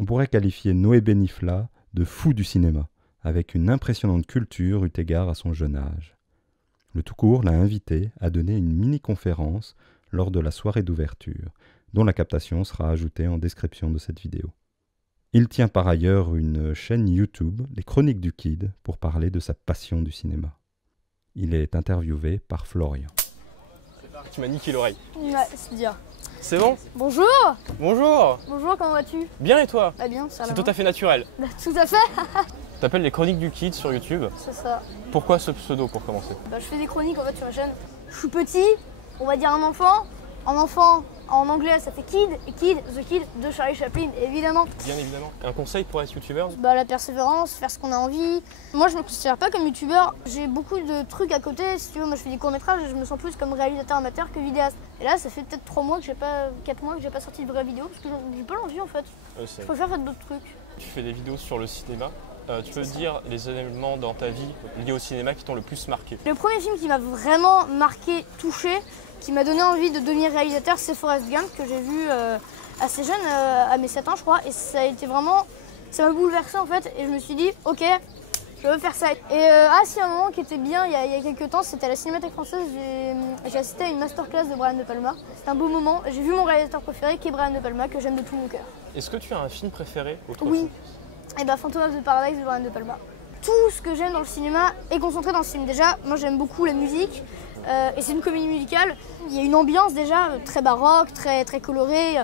On pourrait qualifier Noé Benifla de fou du cinéma, avec une impressionnante culture eu égard à son jeune âge. Le tout court l'a invité à donner une mini-conférence lors de la soirée d'ouverture, dont la captation sera ajoutée en description de cette vidéo. Il tient par ailleurs une chaîne YouTube, Les Chroniques du Kid, pour parler de sa passion du cinéma. Il est interviewé par Florian. Tu m'as niqué l'oreille. Ouais, c'est dire. C'est bon? Bonjour. Bonjour. Bonjour, comment vas-tu? Bien et toi? Bah bien, ça va. C'est tout à fait naturel. Bah, tout à fait. T'appelles Les Chroniques du Kid sur YouTube. C'est ça. Pourquoi ce pseudo pour commencer? Bah, je fais des chroniques en fait sur la chaîne. Je suis petit, on va dire un enfant. En enfant, en anglais, ça fait Kid. Et Kid, The Kid de Charlie Chaplin, évidemment. Bien évidemment. Un conseil pour être youtubeur? Bah, la persévérance, faire ce qu'on a envie. Moi, je me considère pas comme youtubeur. J'ai beaucoup de trucs à côté. Si tu veux, moi, je fais des courts-métrages et je me sens plus comme réalisateur amateur que vidéaste. Et là, ça fait peut-être 4 mois que j'ai pas sorti de vraie vidéo parce que j'ai pas l'envie en fait. Je préfère faire d'autres trucs. Tu fais des vidéos sur le cinéma. Tu peux dire les éléments dans ta vie liés au cinéma qui t'ont le plus marqué? Le premier film qui m'a vraiment marqué, touché, qui m'a donné envie de devenir réalisateur, c'est Forrest Gump, que j'ai vu assez jeune, à mes 7 ans je crois. Et ça a été vraiment, ça m'a bouleversé en fait. Et je me suis dit, ok, je veux faire ça. Et si un moment qui était bien, il y a quelques temps, c'était à la Cinémathèque française, j'ai assisté à une masterclass de Brian De Palma. C'était un beau moment. J'ai vu mon réalisateur préféré, qui est Brian De Palma, que j'aime de tout mon cœur. Est-ce que tu as un film préféré autrefois? Oui. Et bah Phantom of the Paradise de Brian De Palma. Tout ce que j'aime dans le cinéma est concentré dans le film. Déjà, moi j'aime beaucoup la musique, et c'est une comédie musicale. Il y a une ambiance déjà très baroque, très colorée.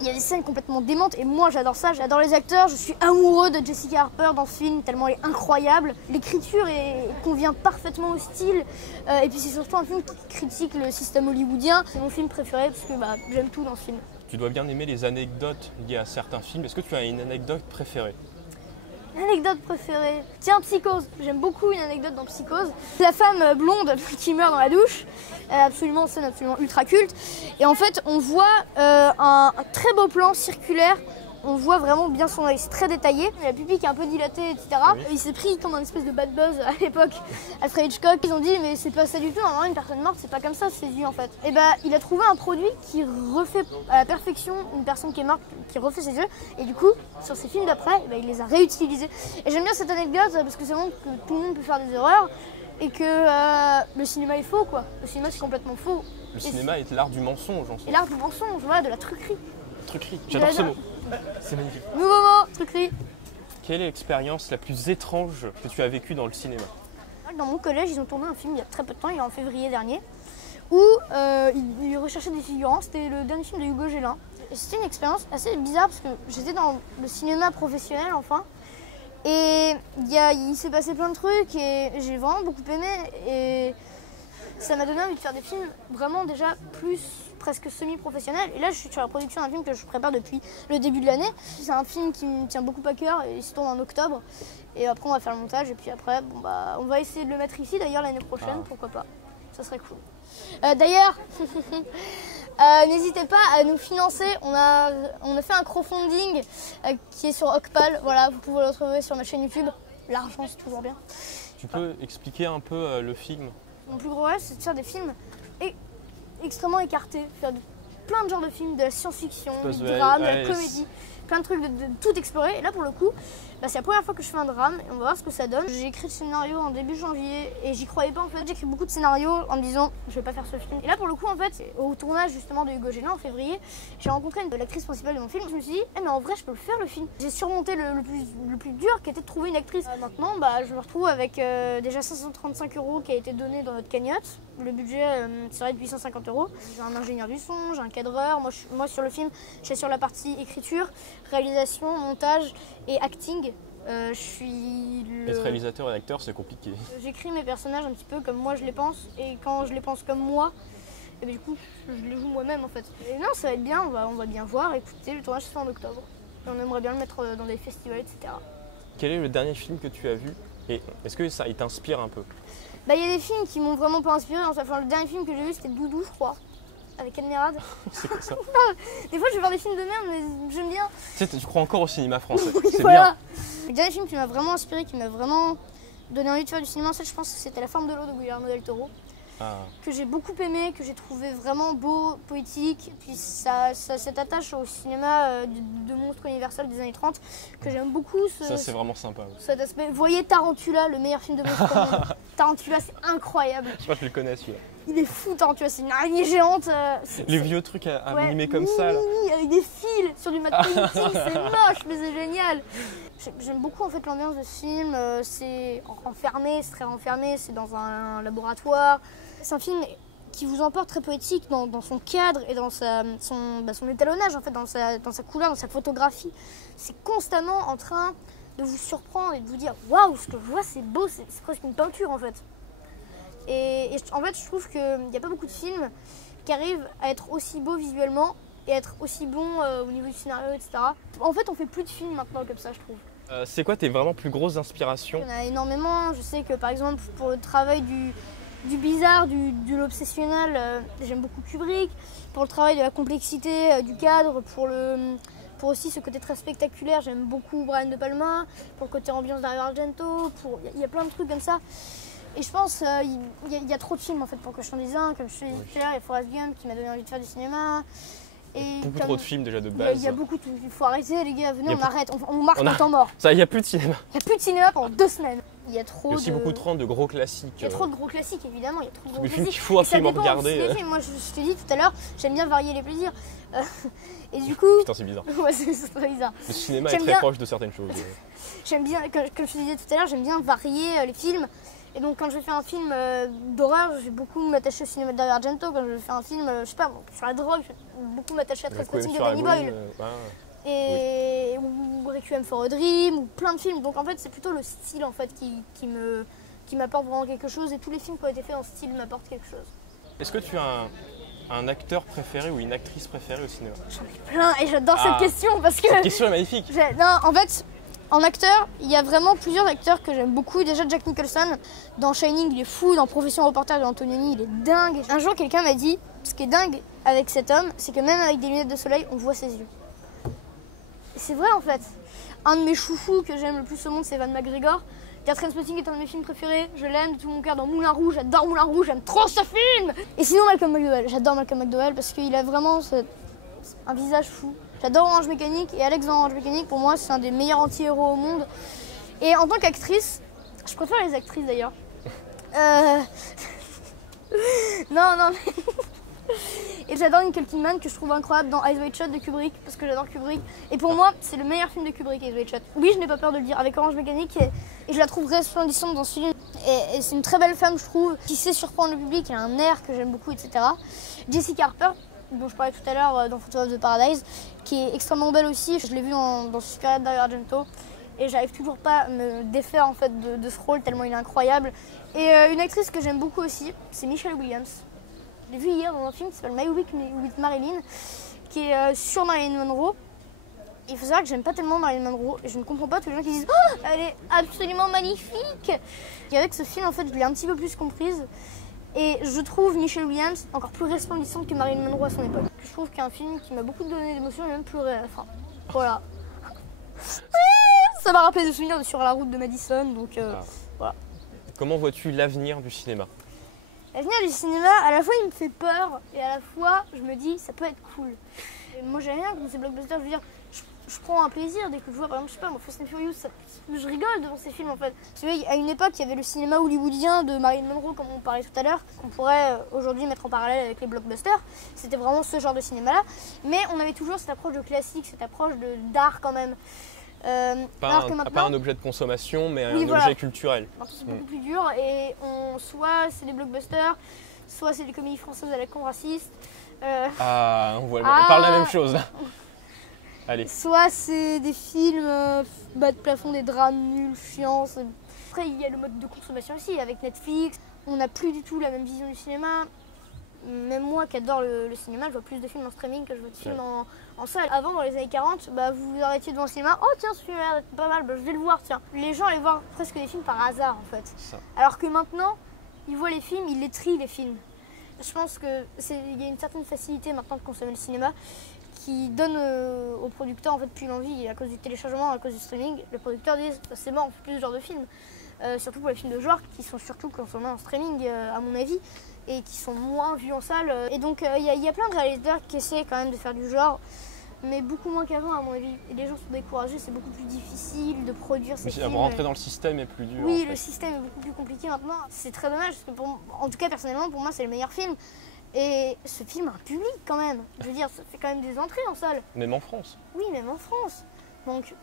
Il y a des scènes complètement démentes et moi j'adore ça, j'adore les acteurs. Je suis amoureux de Jessica Harper dans ce film, tellement elle est incroyable. L'écriture convient parfaitement au style, et puis c'est surtout un film qui critique le système hollywoodien. C'est mon film préféré parce que j'aime tout dans ce film. Tu dois bien aimer les anecdotes liées à certains films. Est-ce que tu as une anecdote préférée? Une anecdote préférée. Tiens, Psychose. J'aime beaucoup une anecdote dans Psychose. La femme blonde qui meurt dans la douche. Absolument, scène absolument ultra culte. Et en fait, on voit un très beau plan circulaire. On voit vraiment bien son œil, c'est très détaillé. La pupille qui est un peu dilatée, etc. Oui. Il s'est pris comme un espèce de bad buzz à l'époque. Alfred Hitchcock, ils ont dit mais c'est pas ça du tout. Normalement, une personne morte, c'est pas comme ça, ses yeux en fait. Et il a trouvé un produit qui refait à la perfection une personne qui est morte, qui refait ses yeux. Et du coup, sur ses films d'après, il les a réutilisés. Et j'aime bien cette anecdote parce que ça montre que tout le monde peut faire des erreurs et que le cinéma est faux quoi. Le cinéma c'est complètement faux. Le cinéma est l'art du mensonge en soi. Et l'art du mensonge, voilà, de la truquerie. Truquerie, j'adore ce mot. C'est magnifique. Nouveau mot, truquerie. Quelle est l'expérience la plus étrange que tu as vécue dans le cinéma? Dans mon collège, ils ont tourné un film il y a très peu de temps, il est en février dernier, où ils recherchaient des figurants. C'était le dernier film de Hugo Gélin. Et c'était une expérience assez bizarre parce que j'étais dans le cinéma professionnel enfin. Et il s'est passé plein de trucs et j'ai vraiment beaucoup aimé. Et ça m'a donné envie de faire des films vraiment déjà plus presque semi-professionnels. Et là, je suis sur la production d'un film que je prépare depuis le début de l'année. C'est un film qui me tient beaucoup à cœur et il se tourne en octobre. Et après, on va faire le montage et puis après, on va essayer de le mettre ici d'ailleurs l'année prochaine, pourquoi pas. Ça serait cool. D'ailleurs, n'hésitez pas à nous financer. On a fait un crowdfunding qui est sur Ocpal. Voilà, vous pouvez le retrouver sur ma chaîne YouTube. L'argent, c'est toujours bien. Tu peux expliquer un peu le film? Mon plus gros rêve, c'est de faire des films extrêmement écartés, faire plein de genres de films, de la science-fiction, du drame, de la comédie, plein de trucs, de tout explorer. Et là, pour le coup, c'est la première fois que je fais un drame et on va voir ce que ça donne. J'ai écrit le scénario en début janvier et j'y croyais pas en fait. J'ai écrit beaucoup de scénarios en me disant je vais pas faire ce film. Et là, pour le coup, en fait, au tournage justement de Hugo Gélin en février, j'ai rencontré l'actrice principale de mon film. Je me suis dit, mais en vrai, je peux le faire le film. J'ai surmonté le plus dur qui était de trouver une actrice. Maintenant, je me retrouve avec déjà 535 € qui a été donné dans notre cagnotte. Le budget serait de 850 €. J'ai un ingénieur du son, j'ai un cadreur. Moi sur le film, je suis sur la partie écriture, réalisation, montage et acting. Je suis Être réalisateur et acteur, c'est compliqué. J'écris mes personnages un petit peu comme moi je les pense. Et quand je les pense comme moi, et du coup, je les joue moi-même en fait. Et non, ça va être bien, on va bien voir. Écoutez, le tournage se fait en octobre. Et on aimerait bien le mettre dans des festivals, etc. Quel est le dernier film que tu as vu et est-ce que ça t'inspire un peu? Il y a des films qui m'ont vraiment pas inspiré. Enfin, le dernier film que j'ai vu, c'était Doudou, je crois, avec Anne Mérad. C'est quoi ça? Des fois, je vais voir des films de merde, mais j'aime bien. Tu sais, tu crois encore au cinéma français. Oui, c'est voilà. bien. Le dernier film qui m'a vraiment inspiré, qui m'a vraiment donné envie de faire du cinéma, je pense que c'était La forme de l'eau de Guillermo del Toro. que j'ai beaucoup aimé, que j'ai trouvé vraiment beau, poétique. Puis ça cette attache au cinéma de monstres universels des années 30 que j'aime beaucoup. Ça c'est vraiment sympa. Cet aspect. Vous voyez Tarantula, le meilleur film de monstres au monde. Tarantula, c'est incroyable. Je crois que je le connais celui-là. Il est fou Tarantula, c'est une araignée géante. Les vieux trucs à animer comme ça. Là. Avec des fils sur du matte painting, c'est moche mais c'est génial. J'aime beaucoup en fait l'ambiance de ce film, c'est enfermé, c'est très renfermé, c'est dans un laboratoire. C'est un film qui vous emporte très poétique dans son cadre et dans son étalonnage en fait, dans sa couleur, dans sa photographie. C'est constamment en train de vous surprendre et de vous dire waouh, ce que je vois c'est beau, c'est presque une peinture en fait. Et en fait je trouve qu'il n'y a pas beaucoup de films qui arrivent à être aussi beaux visuellement et être aussi bons au niveau du scénario, etc. En fait on fait plus de films maintenant comme ça je trouve. C'est quoi tes vraiment plus grosses inspirations? Il y en a énormément. Je sais que par exemple pour le travail du bizarre, de l'obsessionnel, j'aime beaucoup Kubrick. Pour le travail de la complexité du cadre, pour aussi ce côté très spectaculaire, j'aime beaucoup Brian De Palma. Pour le côté ambiance d'Dario Argento, il y a plein de trucs comme ça. Et je pense il y a trop de films en fait pour que je t'en dise un. Comme je te disais tout à l'heure, il y a Forrest Gump qui m'a donné envie de faire du cinéma. Et beaucoup trop de films déjà de base. Il y a beaucoup de... Il faut arrêter les gars, venez on arrête, on marque le temps mort. Ça, il n'y a plus de cinéma. Il n'y a plus de cinéma pendant 2 semaines. Il y a trop aussi beaucoup de gros classiques. Il y a trop de gros classiques évidemment, il y a trop de gros classiques. Films qu'il faut absolument regarder. Moi je te dis tout à l'heure, j'aime bien varier les plaisirs. Et du coup... Putain c'est bizarre. Ouais c'est très bizarre. Le cinéma est très proche de certaines choses. J'aime bien, comme je te disais tout à l'heure, j'aime bien varier les films. Et donc quand je fais un film d'horreur, je vais beaucoup m'attacher au cinéma de Dario Argento. Quand je fais un film, je sais pas, sur la drogue, je vais beaucoup m'attacher à Trainspotting de Danny Boyle. Ou Requiem for a Dream, ou plein de films. Donc en fait c'est plutôt le style en fait qui m'apporte vraiment quelque chose. Et tous les films qui ont été faits en style m'apportent quelque chose. Est-ce que tu as un acteur préféré ou une actrice préférée au cinéma? J'en ai plein et j'adore cette question parce que... Cette question est magnifique. Non, en fait... En acteur, il y a vraiment plusieurs acteurs que j'aime beaucoup. Déjà Jack Nicholson, dans Shining, il est fou. Dans Profession reporter de Antonioni, il est dingue. Un jour, quelqu'un m'a dit, ce qui est dingue avec cet homme, c'est que même avec des lunettes de soleil, on voit ses yeux. Et c'est vrai en fait. Un de mes chouchous que j'aime le plus au monde, c'est Ewan McGregor. Trainspotting est un de mes films préférés. Je l'aime de tout mon cœur dans Moulin Rouge. J'adore Moulin Rouge, j'aime trop ce film. Et sinon Malcolm McDowell. J'adore Malcolm McDowell parce qu'il a vraiment un visage fou. J'adore Orange Mécanique et Alex dans Orange Mécanique, pour moi c'est un des meilleurs anti-héros au monde. Et en tant qu'actrice, je préfère les actrices d'ailleurs. Non mais... Et j'adore Nicole Kidman que je trouve incroyable dans Eyes Wide Shut de Kubrick, parce que j'adore Kubrick. Et pour moi c'est le meilleur film de Kubrick, Eyes Wide Shut. Oui, je n'ai pas peur de le dire, avec Orange Mécanique et je la trouve resplendissante dans ce film. Et c'est une très belle femme je trouve, qui sait surprendre le public, elle a un air que j'aime beaucoup, etc. Jessica Harper, dont je parlais tout à l'heure dans Photo of the Paradise, qui est extrêmement belle aussi. Je l'ai vue dans Suspiria de Dario Argento et j'arrive toujours pas à me défaire en fait de ce rôle tellement il est incroyable. Et une actrice que j'aime beaucoup aussi, c'est Michelle Williams. Je l'ai vue hier dans un film qui s'appelle My Week with Marilyn, qui est sur Marilyn Monroe. Il faut savoir que j'aime pas tellement Marilyn Monroe et je ne comprends pas tous les gens qui disent « Oh, elle est absolument magnifique !» Et avec ce film, en fait, je l'ai un petit peu plus comprise. Et je trouve Michelle Williams encore plus resplendissante que Marilyn Monroe à son époque. Je trouve qu'il y a un film qui m'a beaucoup donné d'émotions et même pleuré à la fin. Voilà. Ça m'a rappelé des souvenirs de Sur la route de Madison, donc voilà. Comment vois-tu l'avenir du cinéma? L'avenir du cinéma, à la fois il me fait peur et à la fois je me dis ça peut être cool. Et moi j'aime bien comme ces blockbusters, je veux dire, je prends un plaisir dès que je vois par exemple, je sais pas, moi Fast and Furious, je rigole devant ces films en fait. Parce qu'à une époque il y avait le cinéma hollywoodien de Marilyn Monroe comme on parlait tout à l'heure, qu'on pourrait aujourd'hui mettre en parallèle avec les blockbusters. C'était vraiment ce genre de cinéma là, mais on avait toujours cette approche de classique, cette approche d'art quand même. Pas un objet de consommation, mais un objet culturel. C'est beaucoup plus dur et soit c'est des blockbusters, soit c'est des comédies françaises à la con raciste. On parle de la même chose là. Allez. Soit c'est des films bas de plafond, des drames nuls, chiants. Après il y a le mode de consommation aussi avec Netflix. On n'a plus du tout la même vision du cinéma. Même moi qui adore le cinéma, je vois plus de films en streaming que je vois de films en salle. Avant, dans les années 40, vous vous arrêtiez devant le cinéma. Oh tiens, ce film a l'air pas mal, je vais le voir, tiens. Les gens allaient voir presque des films par hasard en fait. Alors que maintenant, ils voient les films, ils les trient les films. Je pense qu'il y a une certaine facilité maintenant de consommer le cinéma qui donne aux producteurs en fait plus l'envie. À cause du téléchargement, à cause du streaming, les producteurs disent c'est bon, on fait plus ce genre de films. Surtout pour les films de genre qui sont surtout consommés en streaming à mon avis. et qui sont moins vus en salle. Et donc il y a plein de réalisateurs qui essaient quand même de faire du genre, mais beaucoup moins qu'avant à mon avis. Et les gens sont découragés, c'est beaucoup plus difficile de produire ces films. Rentrer dans le système est plus dur. Oui, en fait. Le système est beaucoup plus compliqué maintenant. C'est très dommage parce que en tout cas personnellement pour moi c'est le meilleur film. Et ce film a un public quand même. Je veux dire, ça fait quand même des entrées en salle. Même en France. Oui, même en France. Donc,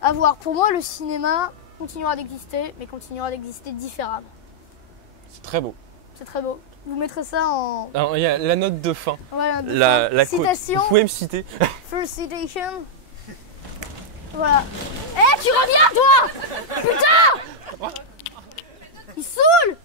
à voir. Pour moi, le cinéma continuera d'exister, mais continuera d'exister différemment. C'est très beau. C'est très beau. Vous mettrez ça en... Alors, il y a la note de fin. Ouais, la citation. Vous pouvez me citer? First citation. Voilà. Eh, tu reviens, toi! Putain! Il saoule!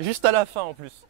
Juste à la fin, en plus.